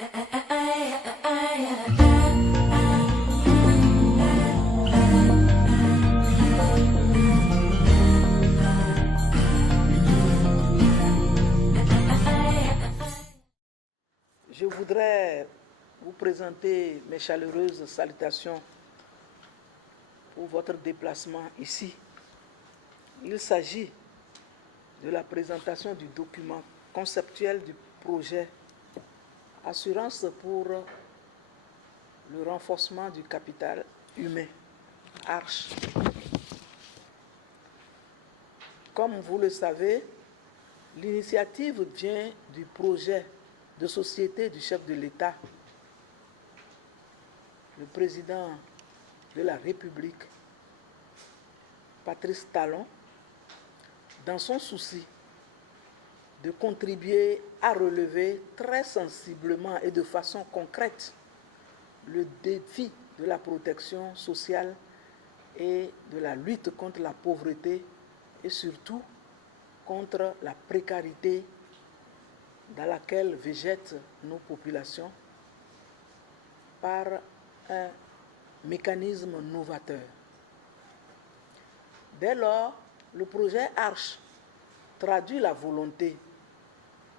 Je voudrais vous présenter mes chaleureuses salutations pour votre déplacement ici. Il s'agit de la présentation du document conceptuel du projet Assurance pour le renforcement du capital humain, ARCHE. Comme vous le savez, l'initiative vient du projet de société du chef de l'État, le président de la République, Patrice Talon, dans son souci de contribuer à relever très sensiblement et de façon concrète le défi de la protection sociale et de la lutte contre la pauvreté et surtout contre la précarité dans laquelle végètent nos populations par un mécanisme novateur. Dès lors, le projet ARCHE traduit la volonté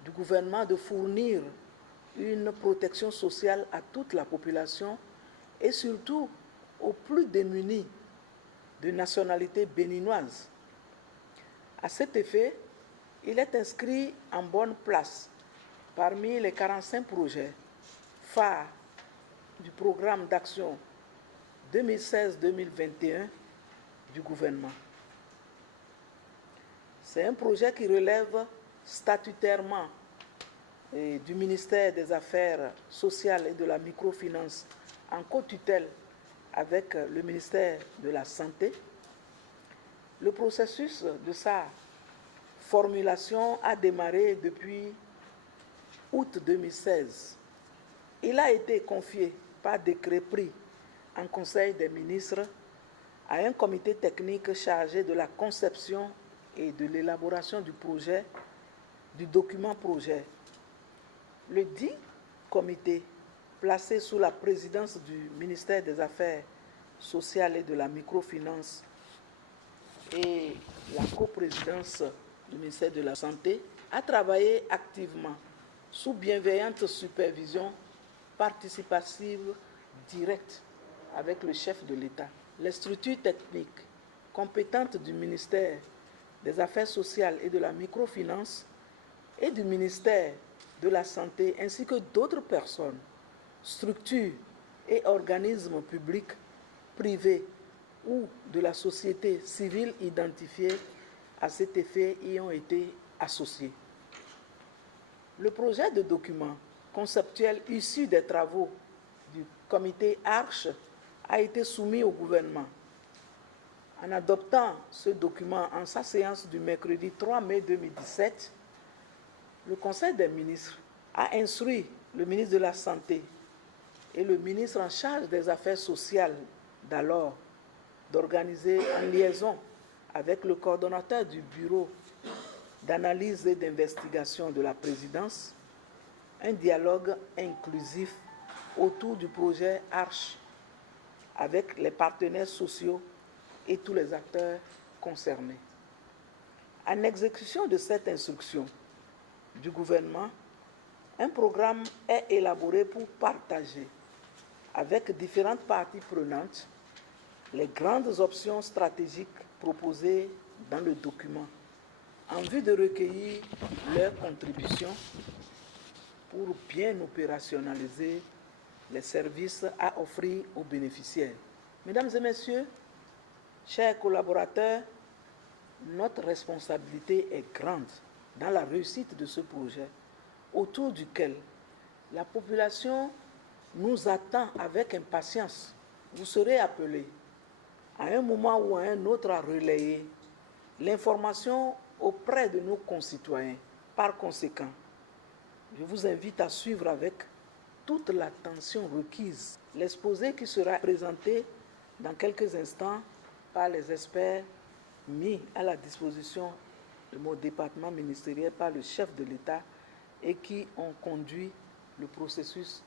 du gouvernement de fournir une protection sociale à toute la population et surtout aux plus démunis de nationalité béninoise. À cet effet, il est inscrit en bonne place parmi les 45 projets phares du programme d'action 2016-2021 du gouvernement. C'est un projet qui relève statutairement du ministère des Affaires sociales et de la microfinance en co-tutelle avec le ministère de la Santé. Le processus de sa formulation a démarré depuis août 2016. Il a été confié par décret pris en Conseil des ministres à un comité technique chargé de la conception et de l'élaboration du projet, du document projet. Le dit comité, placé sous la présidence du ministère des Affaires sociales et de la microfinance et la coprésidence du ministère de la Santé, a travaillé activement sous bienveillante supervision participative directe avec le chef de l'État. Les structures techniques compétentes du ministère des Affaires sociales et de la microfinance et du ministère de la Santé, ainsi que d'autres personnes, structures et organismes publics, privés ou de la société civile identifiés à cet effet y ont été associés. Le projet de document conceptuel issu des travaux du comité ARCHE a été soumis au gouvernement. En adoptant ce document en sa séance du mercredi 3 mai 2017, le Conseil des ministres a instruit le ministre de la Santé et le ministre en charge des Affaires sociales d'alors d'organiser en liaison avec le coordonnateur du bureau d'analyse et d'investigation de la présidence un dialogue inclusif autour du projet ARCHE avec les partenaires sociaux et tous les acteurs concernés. En exécution de cette instruction du gouvernement, un programme est élaboré pour partager avec différentes parties prenantes les grandes options stratégiques proposées dans le document en vue de recueillir leurs contributions pour bien opérationnaliser les services à offrir aux bénéficiaires. Mesdames et messieurs, chers collaborateurs, notre responsabilité est grande dans la réussite de ce projet, autour duquel la population nous attend avec impatience. Vous serez appelés à un moment ou à un autre à relayer l'information auprès de nos concitoyens. Par conséquent, je vous invite à suivre avec toute l'attention requise l'exposé qui sera présenté dans quelques instants par les experts mis à la disposition de mon département ministériel par le chef de l'État et qui ont conduit le processus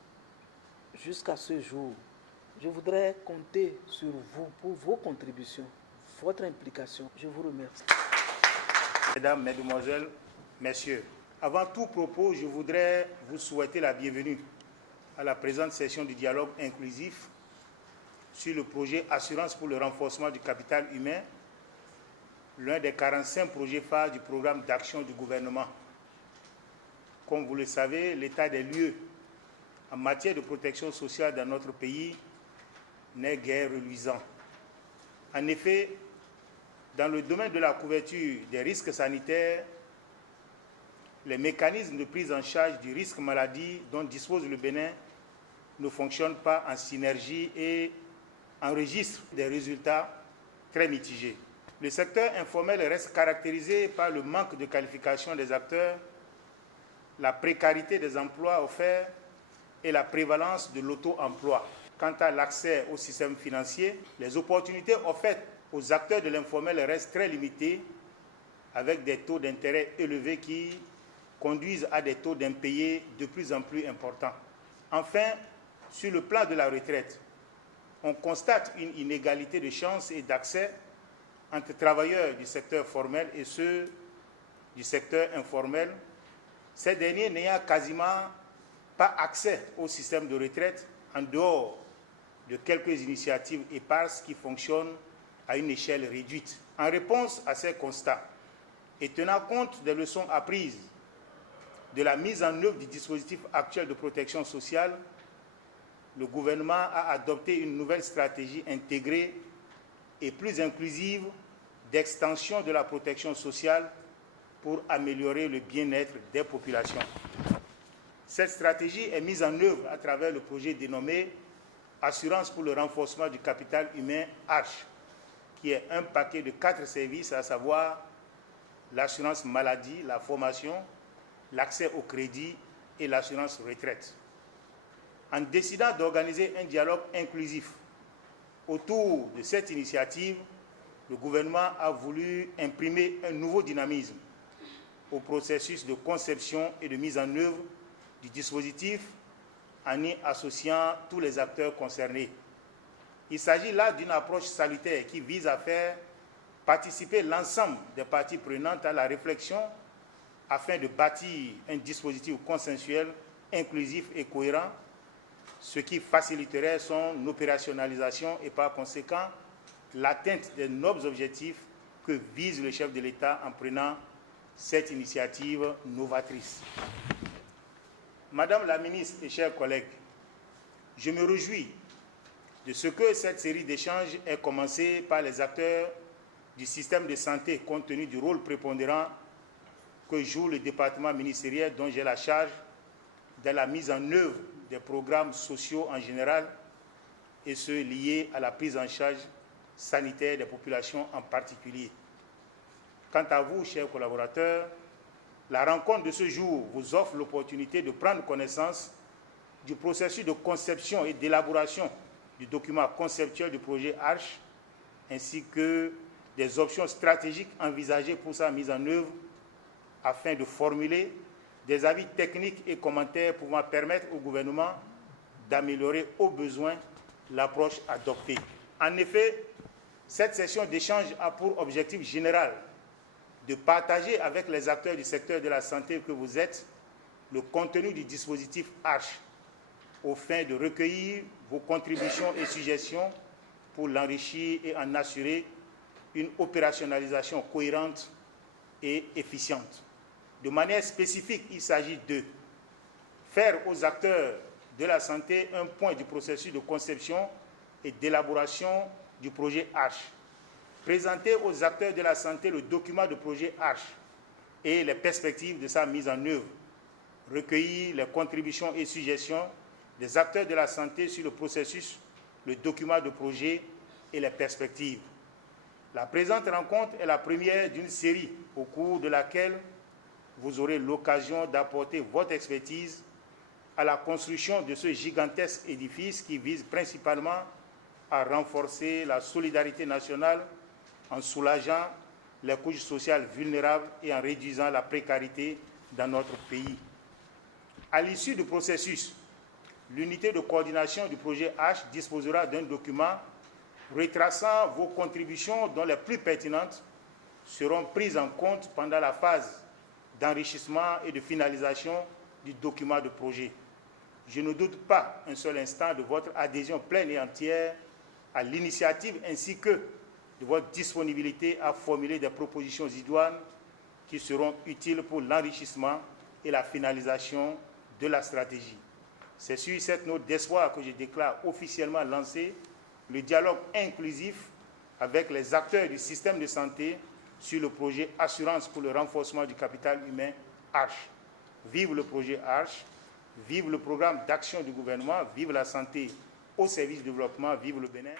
jusqu'à ce jour. Je voudrais compter sur vous pour vos contributions, votre implication. Je vous remercie. Mesdames, Mesdemoiselles, Messieurs, avant tout propos, je voudrais vous souhaiter la bienvenue à la présente session du dialogue inclusif sur le projet Assurance pour le renforcement du capital humain, l'un des 45 projets phares du programme d'action du gouvernement. Comme vous le savez, l'état des lieux en matière de protection sociale dans notre pays n'est guère reluisant. En effet, dans le domaine de la couverture des risques sanitaires, les mécanismes de prise en charge du risque maladie dont dispose le Bénin ne fonctionnent pas en synergie et enregistrent des résultats très mitigés. Le secteur informel reste caractérisé par le manque de qualification des acteurs, la précarité des emplois offerts et la prévalence de l'auto-emploi. Quant à l'accès au système financier, les opportunités offertes aux acteurs de l'informel restent très limitées, avec des taux d'intérêt élevés qui conduisent à des taux d'impayés de plus en plus importants. Enfin, sur le plan de la retraite, on constate une inégalité de chances et d'accès entre travailleurs du secteur formel et ceux du secteur informel, ces derniers n'ayant quasiment pas accès au système de retraite en dehors de quelques initiatives éparses qui fonctionnent à une échelle réduite. En réponse à ces constats et tenant compte des leçons apprises de la mise en œuvre du dispositif actuel de protection sociale, le gouvernement a adopté une nouvelle stratégie intégrée et plus inclusive d'extension de la protection sociale pour améliorer le bien-être des populations. Cette stratégie est mise en œuvre à travers le projet dénommé Assurance pour le renforcement du capital humain ARCH, qui est un paquet de 4 services, à savoir l'assurance maladie, la formation, l'accès au crédit et l'assurance retraite. En décidant d'organiser un dialogue inclusif autour de cette initiative, le gouvernement a voulu imprimer un nouveau dynamisme au processus de conception et de mise en œuvre du dispositif en y associant tous les acteurs concernés. Il s'agit là d'une approche salutaire qui vise à faire participer l'ensemble des parties prenantes à la réflexion afin de bâtir un dispositif consensuel, inclusif et cohérent, ce qui faciliterait son opérationnalisation et par conséquent l'atteinte des nobles objectifs que vise le chef de l'État en prenant cette initiative novatrice. Madame la ministre et chers collègues, je me réjouis de ce que cette série d'échanges ait commencé par les acteurs du système de santé compte tenu du rôle prépondérant que joue le département ministériel dont j'ai la charge dans la mise en œuvre des programmes sociaux en général et ceux liés à la prise en charge sanitaire des populations en particulier. Quant à vous, chers collaborateurs, la rencontre de ce jour vous offre l'opportunité de prendre connaissance du processus de conception et d'élaboration du document conceptuel du projet ARCH, ainsi que des options stratégiques envisagées pour sa mise en œuvre, afin de formuler des avis techniques et commentaires pouvant permettre au gouvernement d'améliorer au besoin l'approche adoptée. En effet, cette session d'échange a pour objectif général de partager avec les acteurs du secteur de la santé que vous êtes le contenu du dispositif ARCH, aux fins de recueillir vos contributions et suggestions pour l'enrichir et en assurer une opérationnalisation cohérente et efficiente. De manière spécifique, il s'agit de faire aux acteurs de la santé un point du processus de conception et d'élaboration du projet ARCH, présenter aux acteurs de la santé le document de projet ARCH et les perspectives de sa mise en œuvre, recueillir les contributions et suggestions des acteurs de la santé sur le processus, le document de projet et les perspectives. La présente rencontre est la première d'une série au cours de laquelle vous aurez l'occasion d'apporter votre expertise à la construction de ce gigantesque édifice qui vise principalement à renforcer la solidarité nationale en soulageant les couches sociales vulnérables et en réduisant la précarité dans notre pays. À l'issue du processus, l'unité de coordination du projet H disposera d'un document retraçant vos contributions dont les plus pertinentes seront prises en compte pendant la phase d'enrichissement et de finalisation du document de projet. Je ne doute pas un seul instant de votre adhésion pleine et entière à l'initiative ainsi que de votre disponibilité à formuler des propositions idoines qui seront utiles pour l'enrichissement et la finalisation de la stratégie. C'est sur cette note d'espoir que je déclare officiellement lancé le dialogue inclusif avec les acteurs du système de santé sur le projet Assurance pour le renforcement du capital humain ARCH. Vive le projet ARCH, vive le programme d'action du gouvernement, vive la santé au service du développement, vive le Bénin.